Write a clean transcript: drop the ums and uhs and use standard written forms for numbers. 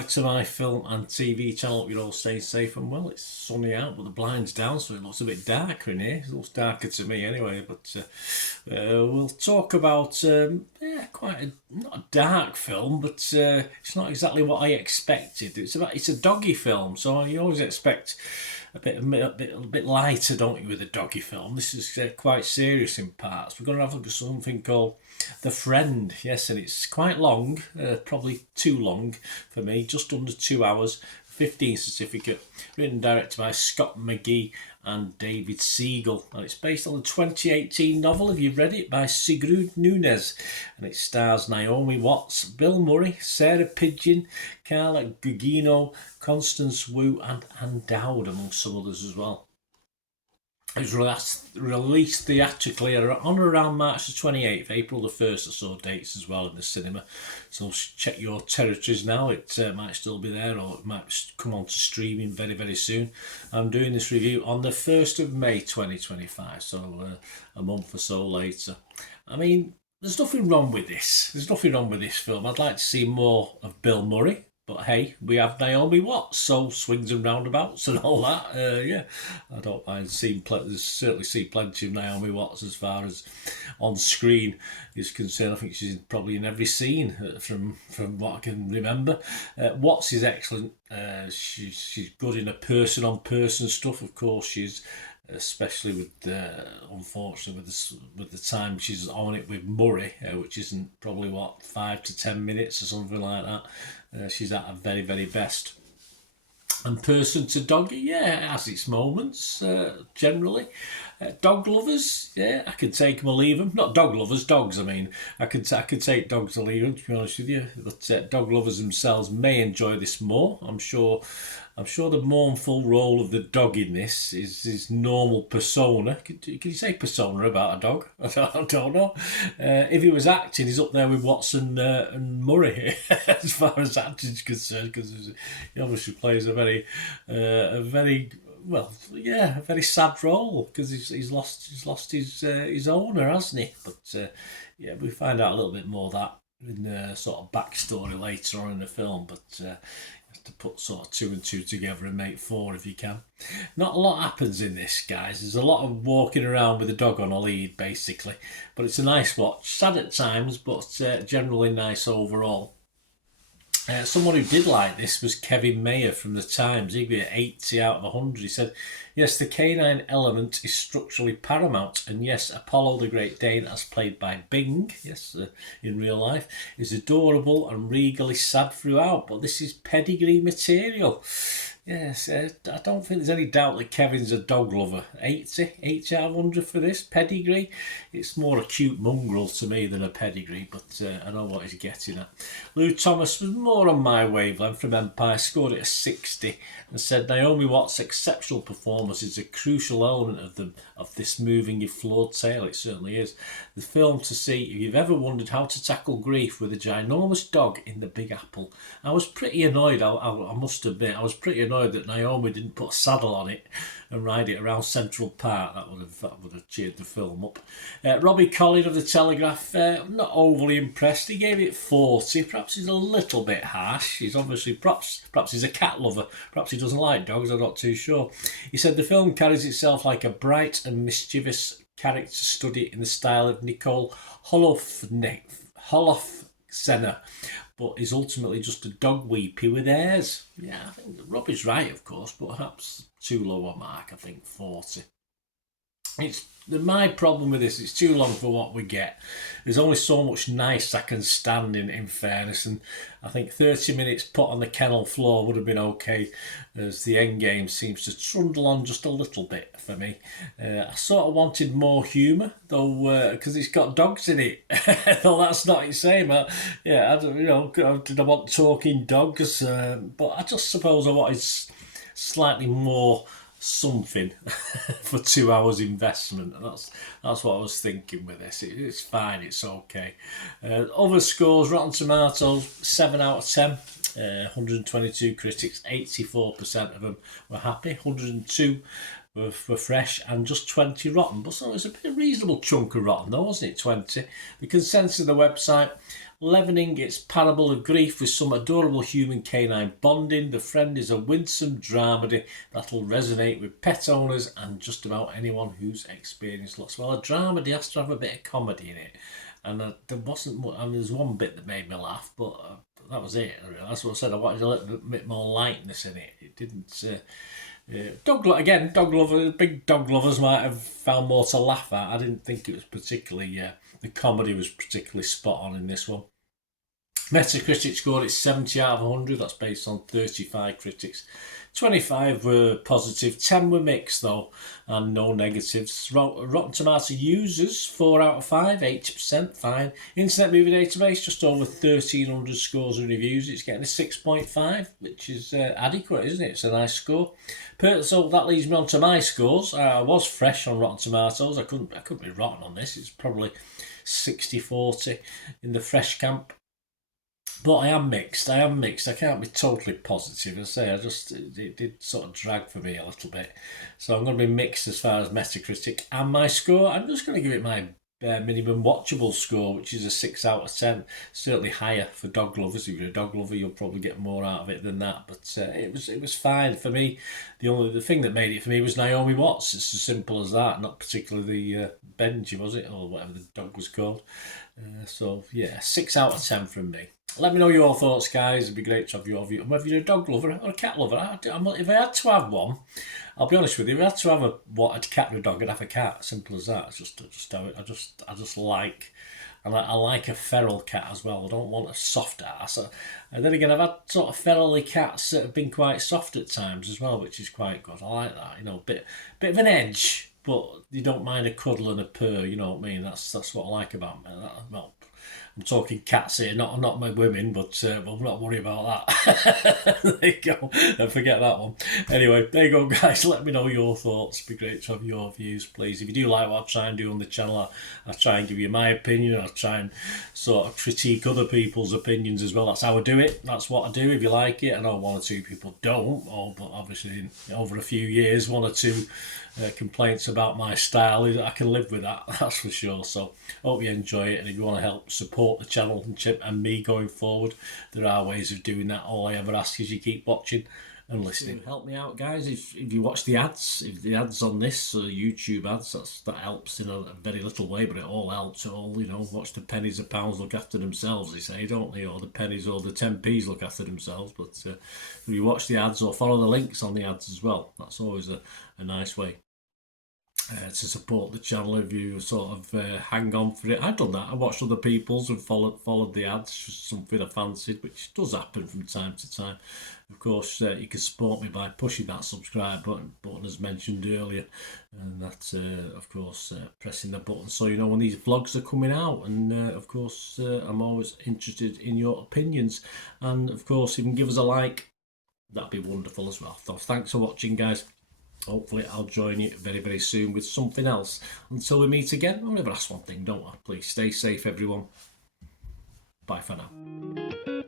back to my film and TV channel. Hope you're all staying safe and well. It's sunny out, but the blind's down, so it looks a bit darker in here. It looks darker to me anyway. But we'll talk about quite not a dark film, but it's not exactly what I expected. It's a doggy film, so you always expect a bit lighter, don't you, with a doggy film? This is quite serious in parts. We're going to have a look at something called The Friend, yes, and it's quite long, probably too long for me, just under 2 hours, 15 certificate, written and directed by Scott McGee and David Siegel, and it's based on the 2018 novel, have you read it, by Sigrud Nunes, and it stars Naomi Watts, Bill Murray, Sarah Pidgeon, Carla Gugino, Constance Wu and Anne Dowd, among some others as well. It was released theatrically on around March the 28th, April the 1st. I saw dates as well in the cinema. So check your territories now. It might still be there, or it might come on to streaming very, very soon. I'm doing this review on the 1st of May 2025, so a month or so later. I mean, there's nothing wrong with this. There's nothing wrong with this film. I'd like to see more of Bill Murray. But hey, we have Naomi Watts, so swings and roundabouts and all that. Yeah, I don't mind seeing. Certainly see plenty of Naomi Watts as far as on screen is concerned. I think she's probably in every scene from what I can remember. Watts is excellent. She's good in a person-on-person stuff. Of course, she's. Especially with, unfortunately, with the time she's on it with Murray, which isn't probably 5 to 10 minutes or something like that. She's at her very, very best. And person to doggy, yeah, it has its moments, generally. Dog lovers, yeah, I could take them or leave them. Not dog lovers, dogs, I mean. I could take dogs or leave them, to be honest with you. But dog lovers themselves may enjoy this more. I'm sure the mournful role of the dog in this is his normal persona. Can you say persona about a dog? I don't know. If he was acting, he's up there with Watson and Murray as far as acting is concerned, because he obviously plays a very sad role, because he's lost his owner, hasn't he? But yeah, we find out a little bit more of that in the sort of backstory later on in the film. But to put sort of 2 and 2 together and make 4 if you can. Not a lot happens in this, guys. There's a lot of walking around with a dog on a lead, basically. But it's a nice watch. Sad at times, but generally nice overall. Someone who did like this was Kevin Mayer from The Times. He gave it 80 out of 100. He said, yes, the canine element is structurally paramount. And yes, Apollo the Great Dane, as played by Bing, yes, in real life, is adorable and regally sad throughout. But this is pedigree material. Yes, I don't think there's any doubt that Kevin's a dog lover. 80 out of 100 for this. Pedigree, it's more a cute mongrel to me than a pedigree, but I know what he's getting at. Lou Thomas was more on my wavelength from Empire, scored it a 60 and said Naomi Watts' exceptional performance is a crucial element of this moving your flawed tale. It certainly is. The film to see if you've ever wondered how to tackle grief with a ginormous dog in the Big Apple. I was pretty annoyed, I must admit, I was pretty annoyed that Naomi didn't put a saddle on it and ride it around Central Park. That would have cheered the film up. Robbie Collin of The Telegraph, not overly impressed. He gave it 40. Perhaps he's a little bit harsh. He's obviously, perhaps he's a cat lover. Perhaps he doesn't like dogs, I'm not too sure. He said the film carries itself like a bright and mischievous character study in the style of Nicole Holofcener, but is ultimately just a dog weepy with airs. Yeah, I think Robbie's right, of course, but perhaps too low a mark, I think 40. My problem with this, it's too long for what we get. There's only so much nice I can stand in fairness, and I think 30 minutes put on the kennel floor would have been okay, as the end game seems to trundle on just a little bit for me. I sort of wanted more humour, though, because it's got dogs in it. Though that's not the same. Did I want talking dogs? But I just suppose I wanted slightly more something for 2 hours investment. That's what I was thinking with this. It's fine, it's okay. Other scores, Rotten Tomatoes 7 out of 10, 122 critics, 84% of them were happy, 102 were fresh, and just 20 rotten. But so it was a pretty reasonable chunk of rotten though, wasn't it? 20. The consensus of the website: leavening its parable of grief with some adorable human canine bonding. The Friend is a winsome dramedy that'll resonate with pet owners and just about anyone who's experienced loss. Well, a dramedy has to have a bit of comedy in it, and there wasn't. I mean, there's one bit that made me laugh, but that was it. That's what I said. I wanted a little bit more lightness in it. It didn't. Dog lovers, big dog lovers might have found more to laugh at. I didn't think it was particularly. The comedy was particularly spot on in this one. Metacritic scored it 70 out of 100. That's based on 35 critics. 25 were positive, 10 were mixed though, and no negatives. Rotten Tomato users, 4 out of 5, 80%, fine. Internet Movie Database, just over 1,300 scores and reviews. It's getting a 6.5, which is adequate, isn't it? It's a nice score. So that leads me on to my scores. I was fresh on Rotten Tomatoes. I couldn't be rotten on this. It's probably 60-40 in the fresh camp. But I am mixed. I can't be totally positive. I say, it did sort of drag for me a little bit. So I'm going to be mixed as far as Metacritic. And my score, I'm just going to give it my minimum watchable score, which is a 6 out of 10. Certainly higher for dog lovers. If you're a dog lover, you'll probably get more out of it than that. But it was fine for me. The thing that made it for me was Naomi Watts. It's as simple as that. Not particularly Benji, was it, or whatever the dog was called. So yeah, 6 out of 10 from me. Let me know your thoughts, guys. It'd be great to have your view. Whether you're a dog lover or a cat lover, if I had to have one, I'll be honest with you. If I had to have a cat and a dog, I'd have a cat. Simple as that. It's just how it. I just like. I like a feral cat as well. I don't want a soft ass. And then again, I've had sort of ferally cats that have been quite soft at times as well, which is quite good. I like that. You know, bit of an edge, but you don't mind a cuddle and a purr. You know what I mean? That's what I like about me. Well, I'm talking cats here, not my women, but I'm not worried about that. There you go. Forget that one. Anyway, there you go, guys. Let me know your thoughts. It'd be great to have your views, please. If you do like what I try and do on the channel, I try and give you my opinion. I try and sort of critique other people's opinions as well. That's how I do it. That's what I do. If you like it, I know one or two people don't, but obviously over a few years, one or two complaints about my style, I can live with that, that's for sure. So hope you enjoy it, and if you want to help support the channel and Chip and me going forward, there are ways of doing that. All I ever ask is you keep watching and listening. Help me out, guys, if you watch the ads, if the ads on this YouTube ads, that helps in a very little way, but it all helps. It all, watch the pennies and pounds look after themselves, they say, don't they? Or the pennies or the 10p's look after themselves. But if you watch the ads or follow the links on the ads as well, that's always a nice way to support the channel. If you sort of hang on for it, I've done that. I watched other people's and followed the ads, just something I fancied, which does happen from time to time. Of course, you can support me by pushing that subscribe button as mentioned earlier, and that's of course pressing the button so you know when these vlogs are coming out. And of course, I'm always interested in your opinions, and of course, if you can give us a like, that'd be wonderful as well. So thanks for watching, guys. Hopefully I'll join you very, very soon with something else. Until we meet again, I'll never ask one thing, don't I? Please stay safe, everyone. Bye for now.